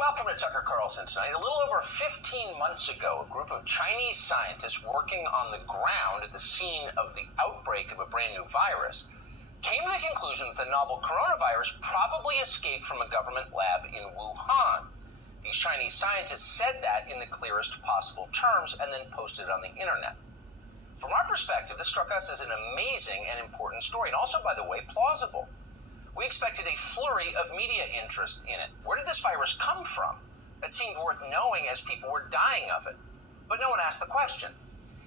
Welcome to Tucker Carlson Tonight. A little over 15 months ago, a group of Chinese scientists working on the ground at the scene of the outbreak of a brand new virus came to the conclusion that the novel coronavirus probably escaped from a government lab in Wuhan. These Chinese scientists said that in the clearest possible terms and then posted it on the internet. From our perspective, this struck us as an amazing and important story, and also, by the way, plausible. We expected a flurry of media interest in it. Where did this virus come from? That seemed worth knowing as people were dying of it. But no one asked the question.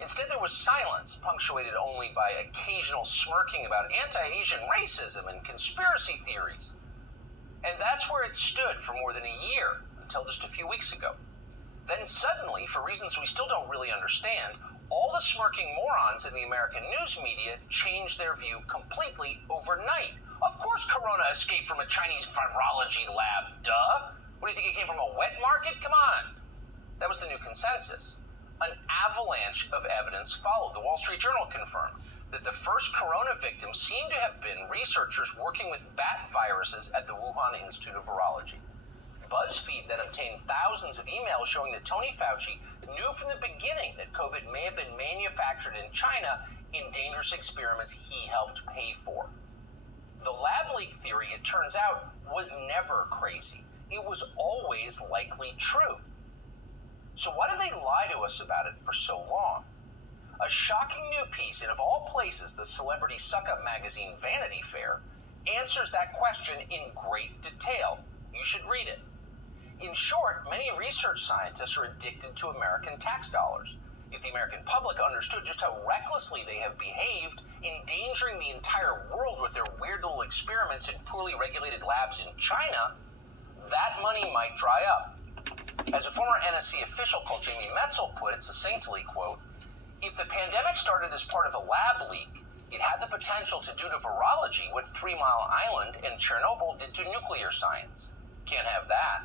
Instead, there was silence, punctuated only by occasional smirking about anti-Asian racism and conspiracy theories. And that's where it stood for more than a year, until just a few weeks ago. Then suddenly, for reasons we still don't really understand, all the smirking morons in the American news media changed their view completely overnight. Of course corona escaped from a Chinese virology lab, duh. What do you think, it came from a wet market? Come on. That was the new consensus. An avalanche of evidence followed. The Wall Street Journal confirmed that the first corona victims seemed to have been researchers working with bat viruses at the Wuhan Institute of Virology. BuzzFeed then obtained thousands of emails showing that Tony Fauci knew from the beginning that COVID may have been manufactured in China in dangerous experiments he helped pay for. The lab leak theory, it turns out, was never crazy. It was always likely true. So why did they lie to us about it for so long? A shocking new piece in, of all places, the celebrity suck-up magazine Vanity Fair answers that question in great detail. You should read it. In short, many research scientists are addicted to American tax dollars. If the American public understood just how recklessly they have behaved, endangering the entire world with their weird little experiments in poorly regulated labs in China, that money might dry up. As a former NSC official called Jamie Metzel put it succinctly, quote, "If the pandemic started as part of a lab leak, it had the potential to do to virology what 3 Mile Island and Chernobyl did to nuclear science. Can't have that.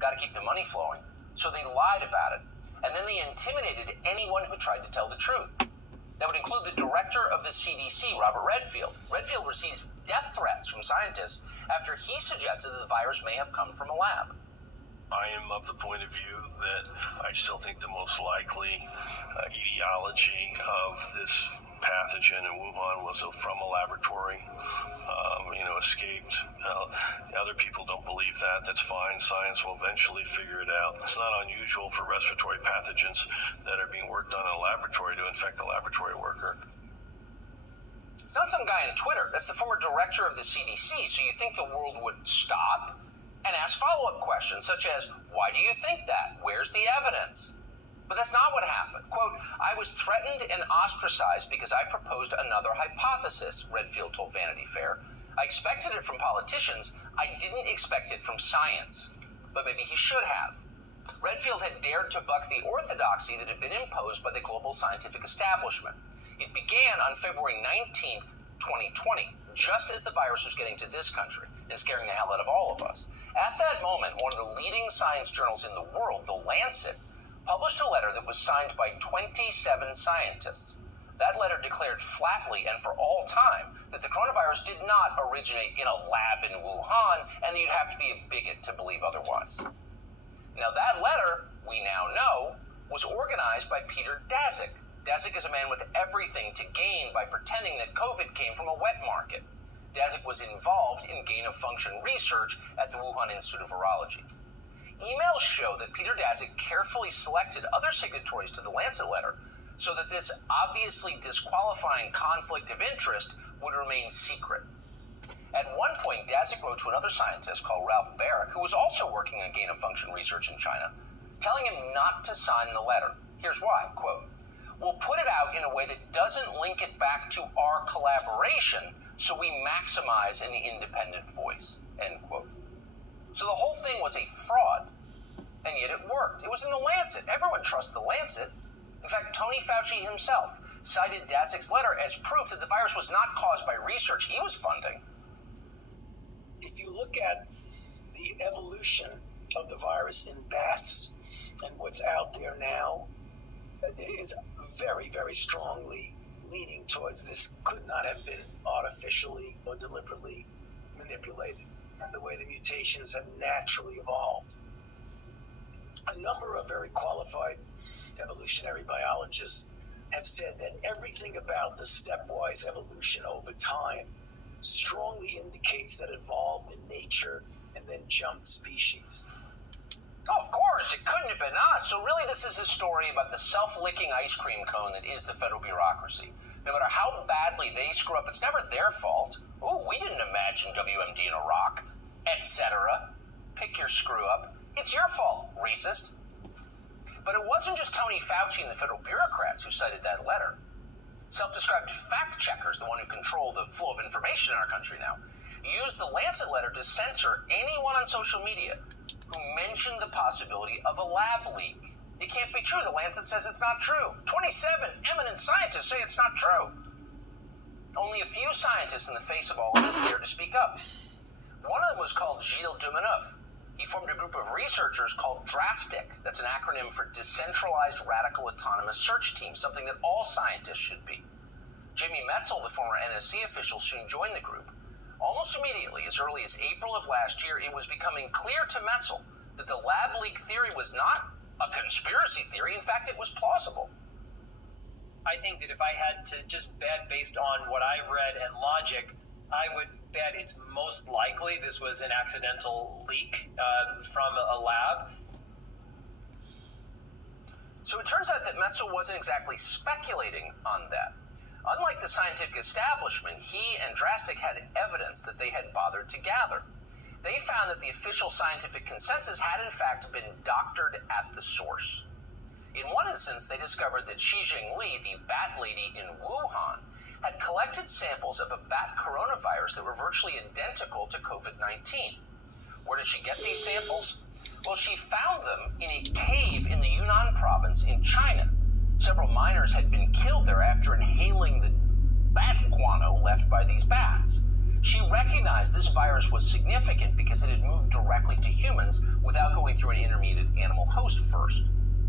Got to keep the money flowing." So they lied about it. And then they intimidated anyone who tried to tell the truth. That would include the director of the CDC, Robert Redfield. Redfield receives death threats from scientists after he suggested that the virus may have come from a lab. I am of the point of view that I still think the most likely etiology of this pathogen in Wuhan was from a laboratory, escaped. Other people don't believe that. That's fine. Science will eventually figure it out. It's not unusual for respiratory pathogens that are being worked on in a laboratory to infect a laboratory worker. It's not some guy on Twitter. That's the former director of the CDC. So you think the world would stop and ask follow-up questions such as, why do you think that? Where's the evidence? But that's not what happened. Quote, "I was threatened and ostracized because I proposed another hypothesis," Redfield told Vanity Fair. "I expected it from politicians. I didn't expect it from science." But maybe he should have. Redfield had dared to buck the orthodoxy that had been imposed by the global scientific establishment. It began on February 19th, 2020, just as the virus was getting to this country and scaring the hell out of all of us. At that moment, one of the leading science journals in the world, The Lancet, published a letter that was signed by 27 scientists. That letter declared flatly and for all time that the coronavirus did not originate in a lab in Wuhan and that you'd have to be a bigot to believe otherwise. Now that letter, we now know, was organized by Peter Dasic. Dasic is a man with everything to gain by pretending that COVID came from a wet market. Dasic was involved in gain-of-function research at the Wuhan Institute of Virology. Emails show that Peter Dasic carefully selected other signatories to the Lancet letter so that this obviously disqualifying conflict of interest would remain secret. At one point, Dasic wrote to another scientist called Ralph Barrack, who was also working on gain-of-function research in China, telling him not to sign the letter. Here's why, quote, "We'll put it out in a way that doesn't link it back to our collaboration, so we maximize an independent voice," end quote. So the whole thing was a fraud, and yet it worked. It was in the Lancet. Everyone trusts the Lancet. In fact, Tony Fauci himself cited Dasic's letter as proof that the virus was not caused by research he was funding. If you look at the evolution of the virus in bats and what's out there now, it's very, very strongly leaning towards this could not have been artificially or deliberately manipulated. The way the mutations have naturally evolved. A number of very qualified evolutionary biologists have said that everything about the stepwise evolution over time strongly indicates that it evolved in nature and then jumped species. Oh, of course, it couldn't have been us. So really, this is a story about the self-licking ice cream cone that is the federal bureaucracy. No matter how badly they screw up, it's never their fault. Oh, we didn't imagine WMD in Iraq, etc. Pick your screw up. It's your fault, racist. But it wasn't just Tony Fauci and the federal bureaucrats who cited that letter. Self-described fact-checkers, the one who control the flow of information in our country now, used the Lancet letter to censor anyone on social media who mentioned the possibility of a lab leak. It can't be true. The Lancet says it's not true. 27 eminent scientists say it's not true. Only a few scientists in the face of all of this dared to speak up. One of them was called Gilles Dumaneuf. He formed a group of researchers called Dasic. That's an acronym for Decentralized Radical Autonomous Search Team, something that all scientists should be. Jamie Metzl, the former NSC official, soon joined the group. Almost immediately, as early as April of last year, it was becoming clear to Metzl that the lab leak theory was not a conspiracy theory. In fact, it was plausible. I think that if I had to just bet based on what I've read and logic, I would bet it's most likely this was an accidental leak from a lab. So it turns out that Metzl wasn't exactly speculating on that. Unlike the scientific establishment, he and Dasic had evidence that they had bothered to gather. They found that the official scientific consensus had in fact been doctored at the source. In one instance, they discovered that Xi Li, the bat lady in Wuhan, had collected samples of a bat coronavirus that were virtually identical to COVID-19. Where did she get these samples? Well, she found them in a cave in the Yunnan province in China. Several miners had been killed there after inhaling the bat guano left by these bats. She recognized this virus was significant because it had moved directly to humans without going through an intermediate animal host first.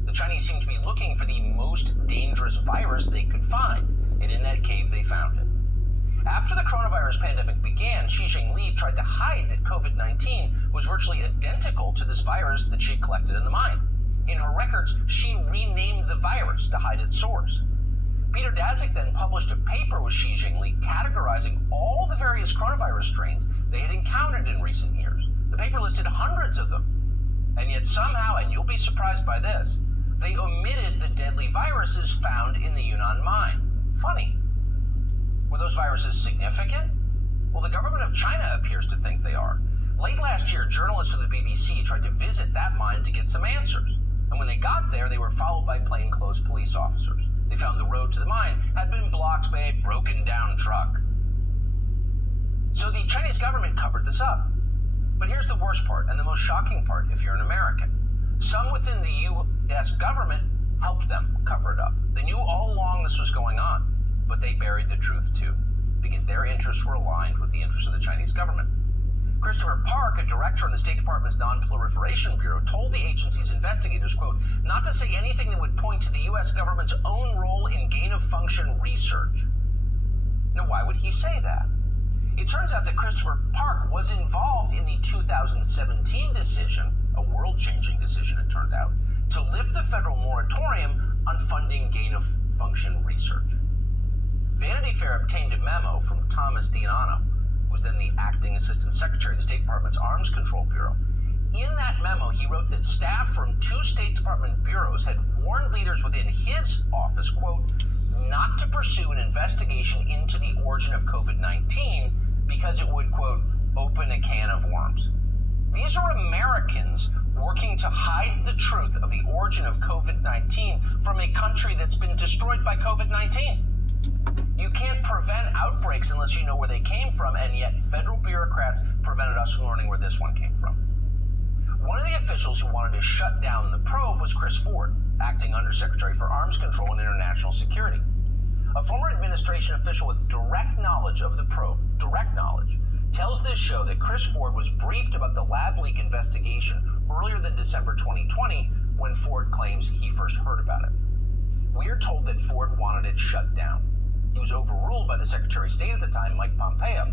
The Chinese seemed to be looking for the most dangerous virus they could find, and in that cave they found it. After the coronavirus pandemic began, Xi Li tried to hide that COVID-19 was virtually identical to this virus that she had collected in the mine. In her records, she renamed the virus to hide its source. Peter Dasic then published a paper with Xi Li categorizing all the various coronavirus strains they had encountered in recent years. The paper listed hundreds of them. And yet somehow, and you'll be surprised by this, they omitted the deadly viruses found in the Yunnan mine. Funny. Were those viruses significant? Well, the government of China appears to think they are. Late last year, journalists for the BBC tried to visit that mine to get some answers. And when they got there, they were followed by plainclothes police officers. They found the road to the mine had been blocked by a broken-down truck. So the Chinese government covered this up. But here's the worst part, and the most shocking part if you're an American. Some within the U.S. government helped them cover it up. They knew all along this was going on, but they buried the truth too, because their interests were aligned with the interests of the Chinese government. Christopher Park, a director in the State Department's Non-Proliferation Bureau, told the agency's investigators, quote, not to say anything that would point to the U.S. government's own role in gain-of-function research. Now, why would he say that? It turns out that Christopher Park was involved in the 2017 decision, a world-changing decision it turned out, to lift the federal moratorium on funding gain-of-function research. Vanity Fair obtained a memo from Thomas Dianano, who was then the acting assistant secretary of the State Department's Arms Control Bureau. In that memo, he wrote that staff from 2 State Department bureaus had warned leaders within his office, quote, not to pursue an investigation into the origin of COVID-19 because it would, quote, open a can of worms. These are Americans working to hide the truth of the origin of COVID-19 from a country that's been destroyed by COVID-19. You can't prevent outbreaks unless you know where they came from, and yet federal bureaucrats prevented us from learning where this one came from. One of the officials who wanted to shut down the probe was Chris Ford, acting Undersecretary for Arms Control and International Security. A former administration official with direct knowledge of the probe, tells this show that Chris Ford was briefed about the lab leak investigation earlier than December 2020, when Ford claims he first heard about it. We are told that Ford wanted it shut down. He was overruled by the Secretary of State at the time, Mike Pompeo.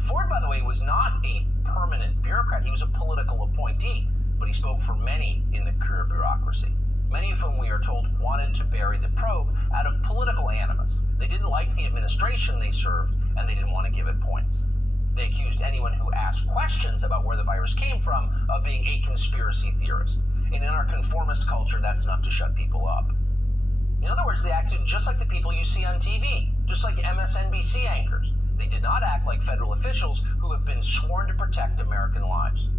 Ford, by the way, was not a permanent bureaucrat. He was a political appointee. but he spoke for many in the career bureaucracy, many of whom we are told wanted to bury the probe out of political animus. They didn't like the administration they served, and they didn't want to give it points. They accused anyone who asked questions about where the virus came from of being a conspiracy theorist. And in our conformist culture, that's enough to shut people up. In other words, they acted just like the people you see on TV, just like MSNBC anchors. They did not act like federal officials who have been sworn to protect American lives.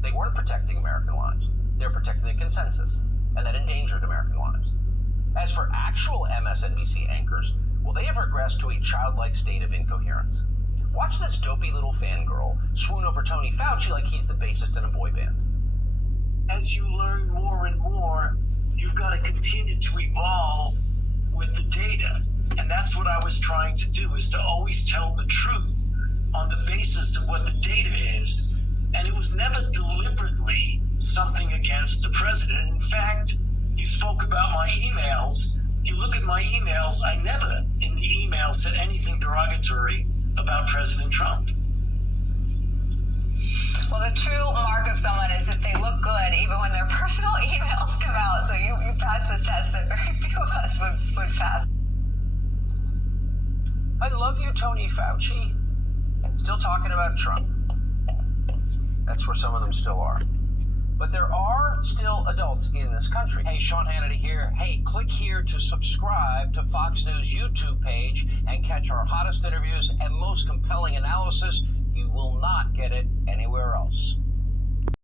They weren't protecting American lives. They were protecting the consensus, and that endangered American lives. As for actual MSNBC anchors, well, they have regressed to a childlike state of incoherence. Watch this dopey little fangirl swoon over Tony Fauci like he's the bassist in a boy band. As you learn more and more, you've got to continue to evolve with the data. And that's what I was trying to do, is to always tell the truth on the basis of what the data is. And it was never deliberately something against the president. In fact, you spoke about my emails. You look at my emails, I never in the email said anything derogatory about President Trump. Well, the true mark of someone is if they look good, even when their personal emails come out. So you passed the test that very few of us would pass. I love you, Tony Fauci. Still talking about Trump. That's where some of them still are. But there are still adults in this country. Hey, Sean Hannity here. Hey, click here to subscribe to Fox News YouTube page and catch our hottest interviews and most compelling analysis. You will not get it anywhere else.